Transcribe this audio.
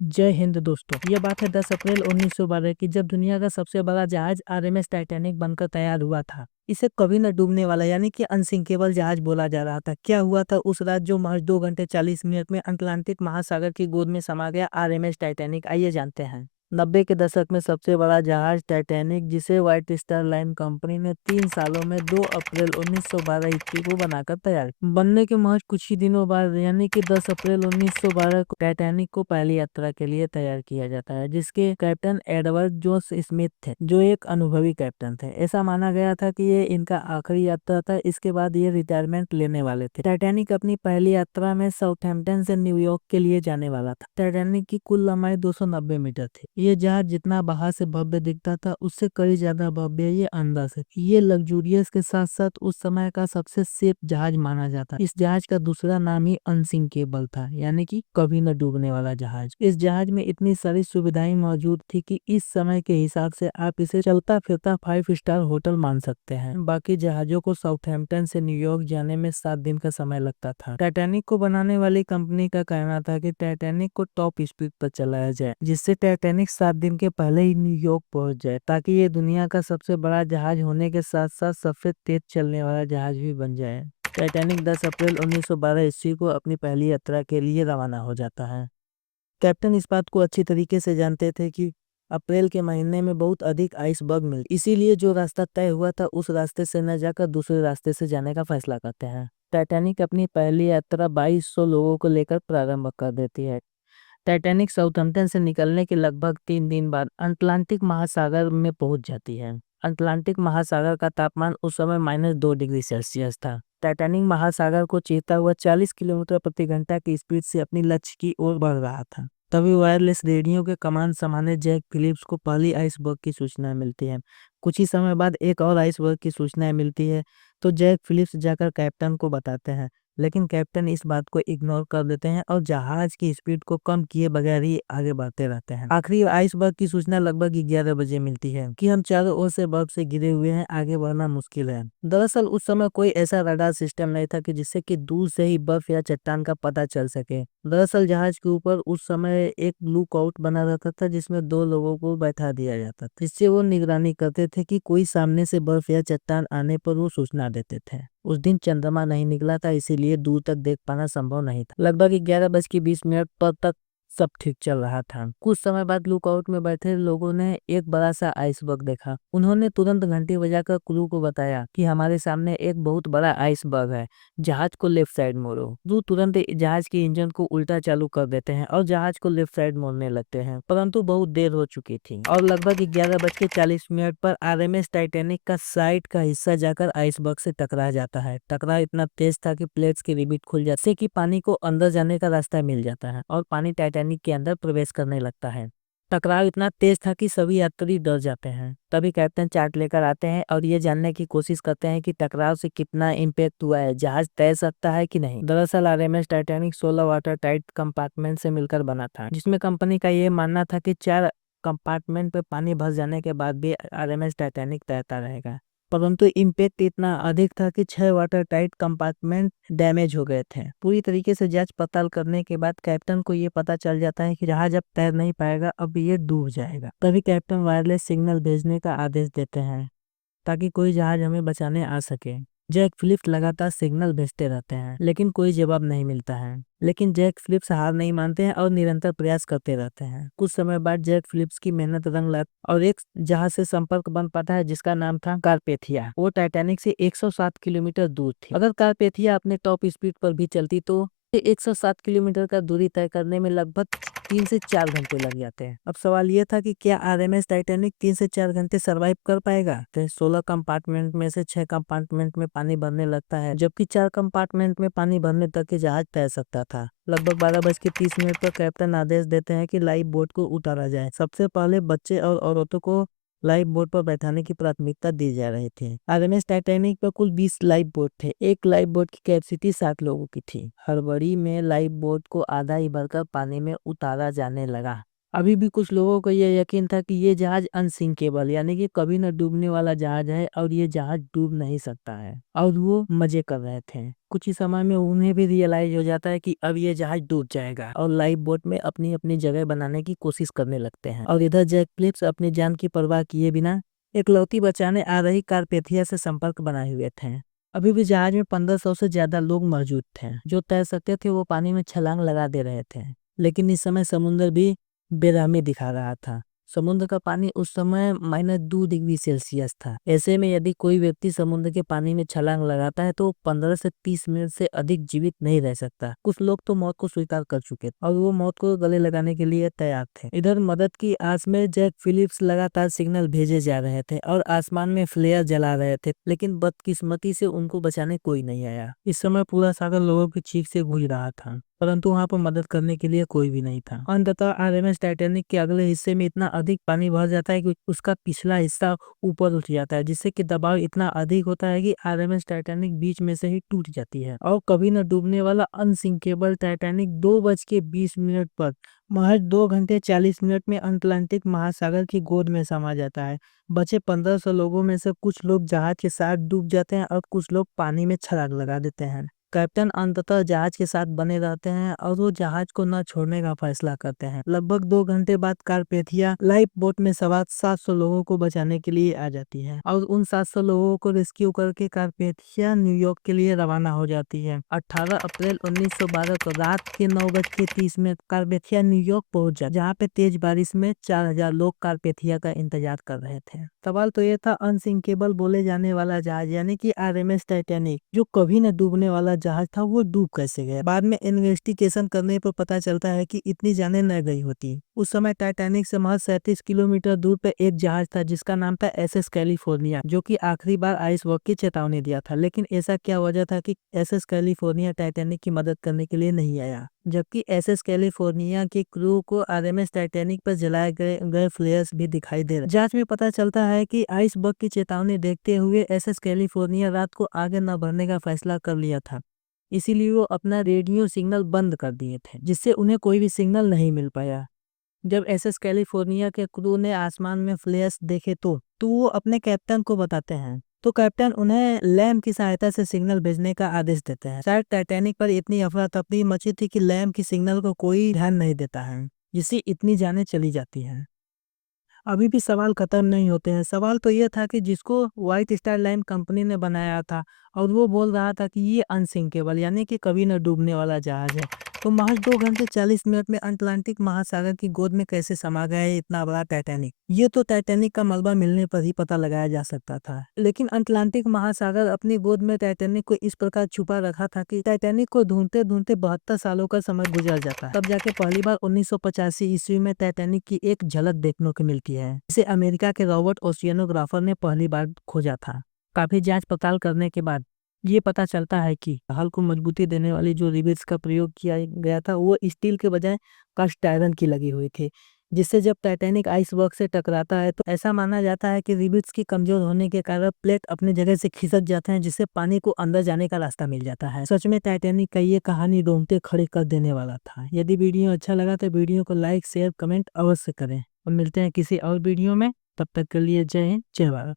जय हिंद दोस्तों। ये बात है 10 अप्रैल 1912 की, जब दुनिया का सबसे बड़ा जहाज आरएमएस टाइटैनिक बनकर तैयार हुआ था। इसे कभी न डूबने वाला यानी कि अनसिंकेबल जहाज बोला जा रहा था। क्या हुआ था उस रात जो महज 2 घंटे 40 मिनट में अटलांटिक महासागर की गोद में समा गया आरएमएस टाइटैनिक, आइए जानते हैं। 90 के दशक में सबसे बड़ा जहाज टाइटैनिक, जिसे व्हाइट स्टार लाइन कंपनी ने 3 सालों में 2 अप्रैल 1912 ईस्वी को बनाकर तैयार किया। बनने के महज कुछ ही दिनों बाद यानी कि 10 अप्रैल 1912 को टाइटैनिक को पहली यात्रा के लिए तैयार किया जाता है, जिसके कैप्टन एडवर्ड जोस स्मिथ थे, जो एक अनुभवी कैप्टन थे। ऐसा माना गया था कि ये इनका आखिरी यात्रा था, इसके बाद ये रिटायरमेंट लेने वाले थे। टाइटैनिक अपनी पहली यात्रा में साउथहैम्पटन से न्यूयॉर्क के लिए जाने वाला था। टाइटैनिक की कुल लंबाई 290 मीटर थी। ये जहाज जितना बाहर से भव्य दिखता था, उससे कई ज्यादा भव्य ये अंदर से। ये लग्जूरियस के साथ साथ उस समय का सबसे सेफ जहाज माना जाता। इस जहाज का दूसरा नाम ही अनसिंकेबल था, यानी कि कभी न डूबने वाला जहाज। इस जहाज में इतनी सारी सुविधाएं मौजूद थी कि इस समय के हिसाब से आप इसे चलता फिरता 5 स्टार होटल मान सकते हैं। बाकी जहाजों को साउथहैम्पटन से न्यूयॉर्क जाने में 7 दिन का समय लगता था। टाइटैनिक को बनाने वाली कंपनी का कहना था कि टाइटैनिक को टॉप स्पीड पर चलाया जाए, जिससे टाइटैनिक 7 दिन के पहले ही न्यूयॉर्क पहुंच जाए, ताकि ये दुनिया का सबसे बड़ा जहाज होने के साथ साथ सबसे तेज चलने वाला जहाज भी बन जाए। टाइटैनिक 10 अप्रैल 1912 ईस्वी को अपनी पहली यात्रा के लिए रवाना हो जाता है। कैप्टन इस बात को अच्छी तरीके से जानते थे कि अप्रैल के महीने में बहुत अधिक आइसबर्ग मिलती, इसीलिए जो रास्ता तय हुआ था उस रास्ते से न जाकर दूसरे रास्ते से जाने का फैसला करते हैं। टाइटैनिक अपनी पहली यात्रा 2200 लोगों को लेकर प्रारंभ कर देती है। टाइटैनिक साउथहैम्पटन से निकलने के लगभग 3 दिन बाद अटलांटिक महासागर में पहुंच जाती है। अटलांटिक महासागर का तापमान उस समय -2 डिग्री सेल्सियस था। टाइटैनिक महासागर को चीरता हुआ 40 किलोमीटर प्रति घंटा की स्पीड से अपनी लक्ष्य की ओर बढ़ रहा था। तभी वायरलेस रेडियो के कमांड संभालने जैक फिलिप्स को पहली आइसबर्ग की सूचना मिलती है। कुछ ही समय बाद एक और आइसबर्ग की सूचना मिलती है, तो जैक फिलिप्स जाकर कैप्टन को बताते हैं, लेकिन कैप्टन इस बात को इग्नोर कर देते हैं और जहाज की स्पीड को कम किए बगैर ही आगे बढ़ते रहते हैं। आखिरी आइसबर्ग की सूचना लगभग 11 बजे मिलती है कि हम चारों ओर से बर्फ से घिरे हुए हैं, आगे बढ़ना मुश्किल है। दरअसल उस समय कोई ऐसा रडार सिस्टम नहीं था कि जिससे कि दूर से ही बर्फ या चट्टान का पता चल सके। दरअसल जहाज के ऊपर उस समय एक लुक आउट बना रहता था, जिसमें 2 लोगों को बैठा दिया जाता था, जिससे वो निगरानी करते थे कि कोई सामने से बर्फ या चट्टान आने पर वो सूचना देते थे। उस दिन चंद्रमा नहीं निकला था, इसीलिए दूर तक देख पाना संभव नहीं था। लगभग 11:20 पर तक सब ठीक चल रहा था। कुछ समय बाद लुकआउट में बैठे लोगों ने एक बड़ा सा आइसबर्ग देखा। उन्होंने तुरंत घंटी बजाकर क्रू को बताया कि हमारे सामने एक बहुत बड़ा आइसबर्ग है, जहाज को लेफ्ट साइड मोड़ो। क्रू तुरंत जहाज के इंजन को उल्टा चालू कर देते हैं और जहाज को लेफ्ट साइड मोड़ने लगते हैं, परंतु बहुत देर हो चुकी थी और लगभग 11:40 पर आरएमएस टाइटैनिक का साइड का हिस्सा जाकर आइसबर्ग से टकरा जाता है। टकराव इतना तेज था कि प्लेट्स की रिबिट खुल जाती है, जिससे कि पानी को अंदर जाने का रास्ता मिल जाता है और पानी टाइटैनिक के अंदर प्रवेश करने लगता है। टकराव इतना तेज था कि सभी यात्री डर जाते हैं। तभी कैप्टन चार्ट लेकर आते हैं और ये जानने की कोशिश करते हैं कि टकराव से कितना इम्पैक्ट हुआ है, जहाज तैर सकता है कि नहीं। दरअसल RMS Titanic 16 water tight compartment से मिलकर बना था, जिसमें कंपनी का ये मानना था कि 4 कंपार्टमेंट पे पानी भर जाने के बाद भी आरएमएस टाइटैनिक तैरता रहेगा। परंतु इम्पैक्ट इतना अधिक था कि 6 वाटर टाइट कंपार्टमेंट डैमेज हो गए थे। पूरी तरीके से जांच पड़ताल करने के बाद कैप्टन को ये पता चल जाता है कि जहाज अब तैर नहीं पाएगा, अब ये डूब जाएगा। तभी कैप्टन वायरलेस सिग्नल भेजने का आदेश देते हैं, ताकि कोई जहाज हमें बचाने आ सके। जैक फिलिप्स लगातार सिग्नल भेजते रहते हैं, लेकिन कोई जवाब नहीं मिलता है। लेकिन जैक फिलिप्स हार नहीं मानते हैं और निरंतर प्रयास करते रहते हैं। कुछ समय बाद जैक फिलिप्स की मेहनत रंग लाती और एक जहाज से संपर्क बन पाता है, जिसका नाम था कारपेथिया। वो टाइटैनिक से 107 किलोमीटर दूर थी। अगर कारपेथिया अपने टॉप स्पीड पर भी चलती तो 107 किलोमीटर का दूरी तय करने में लगभग 3 से 4 घंटे लग जाते हैं। अब सवाल यह था कि क्या आरएमएस टाइटैनिक 3 से 4 घंटे सरवाइव कर पाएगा। तो 16 कंपार्टमेंट में से 6 कंपार्टमेंट में पानी भरने लगता है, जबकि 4 कंपार्टमेंट में पानी भरने तक के जहाज तैर सकता था। लगभग 12:30 पर कैप्टन आदेश देते हैं कि लाइफ बोट को उतारा जाए। सबसे पहले बच्चे और औरतों को लाइफ बोट पर बैठाने की प्राथमिकता दी जा रही थी। आरएमएस टाइटैनिक पर कुल 20 लाइफ बोट थे। एक लाइफ बोट की कैपेसिटी 60 लोगों की थी। हड़बड़ी में लाइफ बोट को आधा ही भरकर पानी में उतारा जाने लगा। अभी भी कुछ लोगों को ये यकीन था कि ये जहाज अनसिंकेबल यानी कि कभी न डूबने वाला जहाज है और ये जहाज डूब नहीं सकता है और वो मजे कर रहे थे। कुछ ही समय में उन्हें भी रियलाइज हो जाता है कि अब ये जहाज डूब जाएगा और लाइफ बोट में अपनी अपनी जगह बनाने की कोशिश करने लगते हैं। और इधर जैक फिलिप्स अपनी जान की परवाह किए बिना इकलौती बचाने आ रही कारपेथिया से संपर्क बनाए हुए थे। अभी भी जहाज में 1500 से ज्यादा लोग मौजूद थे। जो तैर सकते थे वो पानी में छलांग लगा दे रहे थे। लेकिन इस समय समुद्र भी बेरहमी दिखा रहा था। समुद्र का पानी उस समय -2 डिग्री सेल्सियस था। ऐसे में यदि कोई व्यक्ति समुद्र के पानी में छलांग लगाता है तो 15 से 30 मिनट से अधिक जीवित नहीं रह सकता। कुछ लोग तो मौत को स्वीकार कर चुके थे और वो मौत को गले लगाने के लिए तैयार थे। इधर मदद की आस में जैक फिलिप्स लगातार सिग्नल भेजे जा रहे थे और आसमान में फ्लेयर जला रहे थे, लेकिन बदकिस्मती से उनको बचाने कोई नहीं आया। इस समय पूरा सागर लोगों की चीख से गूंज रहा था, परंतु वहां पर मदद करने के लिए कोई भी नहीं था। अंततः आरएमएस टाइटैनिक के अगले हिस्से में इतना अधिक पानी भर जाता है कि उसका पिछला हिस्सा ऊपर उठ जाता है, जिससे कि दबाव इतना अधिक होता है कि आरएमएस टाइटैनिक बीच में से ही टूट जाती है और कभी न डूबने वाला अनसिंकेबल टाइटैनिक 2:20 पर महज 2 घंटे 40 मिनट में अटलांटिक महासागर की गोद में समा जाता है। बचे 1500 लोगों में से कुछ लोग जहाज के साथ डूब जाते हैं और कुछ लोग पानी में छलांग लगा देते हैं। कैप्टन अंततः जहाज के साथ बने रहते हैं और वो जहाज को न छोड़ने का फैसला करते हैं। लगभग 2 घंटे बाद कारपेथिया लाइफ बोट में सवार 700 लोगों को बचाने के लिए आ जाती है और उन 700 लोगों को रेस्क्यू करके कारपेथिया न्यूयॉर्क के लिए रवाना हो जाती है। 18 अप्रैल 1912 को रात के 9:30 में कारपेथिया न्यूयॉर्क पहुंच जाती, जहाँ पे तेज बारिश में 4000 लोग कारपेथिया का इंतजार कर रहे थे। सवाल तो ये था, अनसिंकेबल बोले जाने वाला जहाज यानी कि आरएमएस टाइटैनिक जो कभी न डूबने वाला जहाज था, वो डूब कैसे गया? बाद में इन्वेस्टिगेशन करने पर पता चलता है कि इतनी जानें न गई होती। उस समय टाइटैनिक से महज 37 किलोमीटर दूर पे एक जहाज था जिसका नाम था एसएस कैलिफोर्निया, जो कि आखिरी बार आइसबर्ग की चेतावनी दिया था। लेकिन ऐसा क्या वजह था कि एसएस कैलिफोर्निया टाइटैनिक की मदद करने के लिए नहीं आया, जबकि एसएस कैलिफोर्निया के क्रू को आरएमएस टाइटैनिक पर जलाए गए फ्लेयर्स भी दिखाई दे रहे। जांच में पता चलता है कि आइसबर्ग की चेतावनी देखते हुए एसएस कैलिफोर्निया रात को आगे न बढ़ने का फैसला कर लिया था। इसीलिए वो अपना रेडियो सिग्नल बंद कर दिए थे, जिससे उन्हें कोई भी सिग्नल नहीं मिल पाया। जब एसएस कैलिफोर्निया के क्रू ने आसमान में फ्लेयर्स देखे तो वो अपने कैप्टन को बताते हैं। तो कैप्टन उन्हें लैम्प की सहायता से सिग्नल भेजने का आदेश देते हैं। शायद टाइटैनिक पर इतनी अफरा तफरी मची थी कि लैम्प की सिग्नल को कोई ध्यान नहीं देता है, जिससे इतनी जानें चली जाती हैं। अभी भी सवाल खत्म नहीं होते हैं। सवाल तो ये था कि जिसको व्हाइट स्टार लाइन कंपनी ने बनाया था और वो बोल रहा था कि ये अनसिंकेबल यानी कि कभी न डूबने वाला जहाज है, तो महज 2 घंटे 40 मिनट में अटलांटिक महासागर की गोद में कैसे समा गया है इतना बड़ा टाइटैनिक? ये तो टाइटैनिक का मलबा मिलने पर ही पता लगाया जा सकता था। लेकिन अटलांटिक महासागर अपनी गोद में टाइटैनिक को इस प्रकार छुपा रखा था कि टाइटैनिक को ढूंढते ढूंढते 72 सालों का समय गुजर जाता है। तब जाके पहली बार 1985 ईस्वी में टाइटैनिक की एक झलक देखने को मिलती है, जिसे अमेरिका के रॉबर्ट ओशियनोग्राफर ने पहली बार खोजा था। काफी जांच पड़ताल करने के बाद ये पता चलता है कि हल को मजबूती देने वाली जो रिवेट्स का प्रयोग किया गया था वो स्टील के बजाय कास्ट आयरन की लगी हुई थी, जिससे जब टाइटैनिक आइसबर्ग से टकराता है तो ऐसा माना जाता है कि रिवेट्स की कमजोर होने के कारण प्लेट अपनी जगह से खिसक जाते हैं, जिससे पानी को अंदर जाने का रास्ता मिल जाता है। सच में टाइटैनिक का ये कहानी रोंगटे खड़े कर देने वाला था। यदि वीडियो अच्छा लगा तो वीडियो को लाइक शेयर कमेंट अवश्य करें और मिलते हैं किसी और वीडियो में। तब तक के लिए जय हिंद जय भारत।